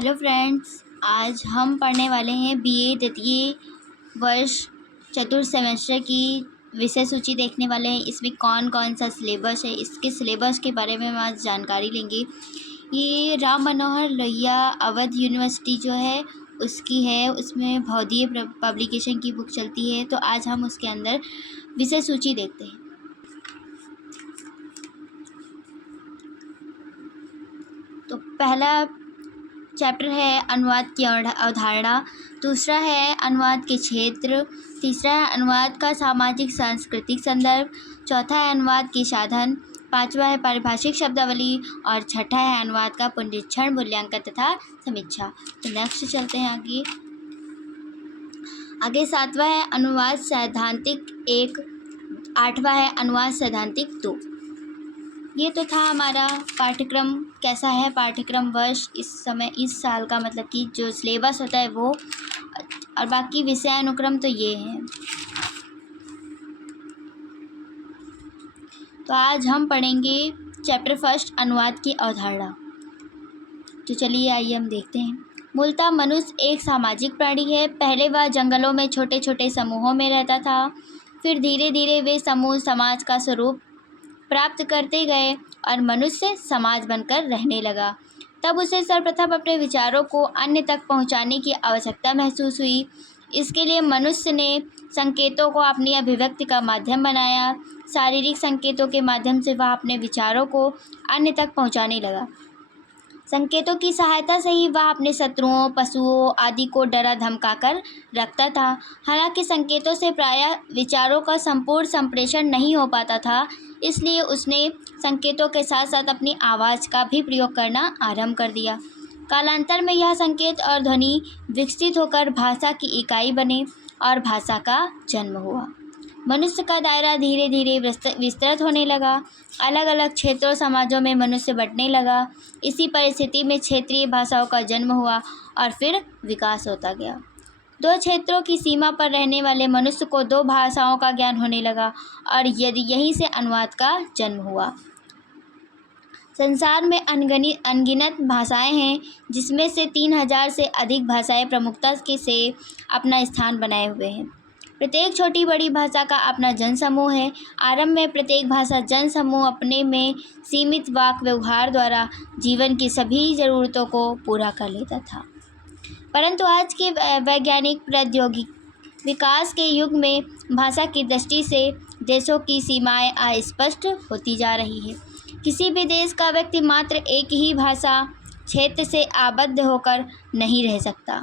Hello friends, आज हम पढ़ने वाले हैं बीए द्वितीय वर्ष चतुर्थ सेमेस्टर की विषय सूची देखने वाले हैं। इसमें कौन कौन सा सिलेबस है, इसके सिलेबस के बारे में हम आज जानकारी लेंगे। ये राम मनोहर लोहिया अवध यूनिवर्सिटी जो है उसकी है, उसमें भौतिक पब्लिकेशन की बुक चलती है। तो आज हम उसके अंदर विषय सूची देखते हैं। तो पहला चैप्टर है अनुवाद की अवधारणा, दूसरा है अनुवाद के क्षेत्र, तीसरा है अनुवाद का सामाजिक सांस्कृतिक संदर्भ, चौथा है अनुवाद के साधन, पांचवा है पारिभाषिक शब्दावली और छठा है अनुवाद का पुनरीक्षण, मूल्यांकन तथा समीक्षा। तो नेक्स्ट चलते हैं आगे सातवां है अनुवाद सैद्धांतिक 1, आठवां है अनुवाद सैद्धांतिक 2। ये तो था हमारा पाठ्यक्रम। कैसा है पाठ्यक्रम वर्ष इस साल का, मतलब कि जो सिलेबस होता है वो, और बाकी विषय अनुक्रम तो ये है। तो आज हम पढ़ेंगे चैप्टर फर्स्ट अनुवाद की अवधारणा। तो चलिए आइए हम देखते हैं। मूलतः मनुष्य एक सामाजिक प्राणी है। पहले वह जंगलों में छोटे छोटे समूहों में रहता था, फिर धीरे धीरे वे समूह समाज का स्वरूप प्राप्त करते गए और मनुष्य समाज बनकर रहने लगा। तब उसे सर्वप्रथम अपने विचारों को अन्य तक पहुंचाने की आवश्यकता महसूस हुई। इसके लिए मनुष्य ने संकेतों को अपनी अभिव्यक्ति का माध्यम बनाया। शारीरिक संकेतों के माध्यम से वह अपने विचारों को अन्य तक पहुंचाने लगा। संकेतों की सहायता से ही वह अपने शत्रुओं, पशुओं आदि को डरा धमकाकर रखता था। हालांकि संकेतों से प्रायः विचारों का संपूर्ण संप्रेषण नहीं हो पाता था, इसलिए उसने संकेतों के साथ साथ अपनी आवाज़ का भी प्रयोग करना आरंभ कर दिया। कालांतर में यह संकेत और ध्वनि विकसित होकर भाषा की इकाई बने और भाषा का जन्म हुआ। मनुष्य का दायरा धीरे धीरे विस्तृत होने लगा। अलग अलग क्षेत्रों समाजों में मनुष्य बंटने लगा। इसी परिस्थिति में क्षेत्रीय भाषाओं का जन्म हुआ और फिर विकास होता गया। दो क्षेत्रों की सीमा पर रहने वाले मनुष्य को दो भाषाओं का ज्ञान होने लगा और यहीं से अनुवाद का जन्म हुआ। संसार में अनगिनत भाषाएं हैं, जिसमें से 3000 से अधिक भाषाएं प्रमुखता से अपना स्थान बनाए हुए हैं। प्रत्येक छोटी बड़ी भाषा का अपना जन समूह है। आरंभ में प्रत्येक भाषा जन समूह अपने में सीमित वाक व्यवहार द्वारा जीवन की सभी ज़रूरतों को पूरा कर लेता था, परंतु आज के वैज्ञानिक प्रौद्योगिक विकास के युग में भाषा की दृष्टि से देशों की सीमाएं अस्पष्ट होती जा रही है। किसी भी देश का व्यक्ति मात्र एक ही भाषा क्षेत्र से आबद्ध होकर नहीं रह सकता।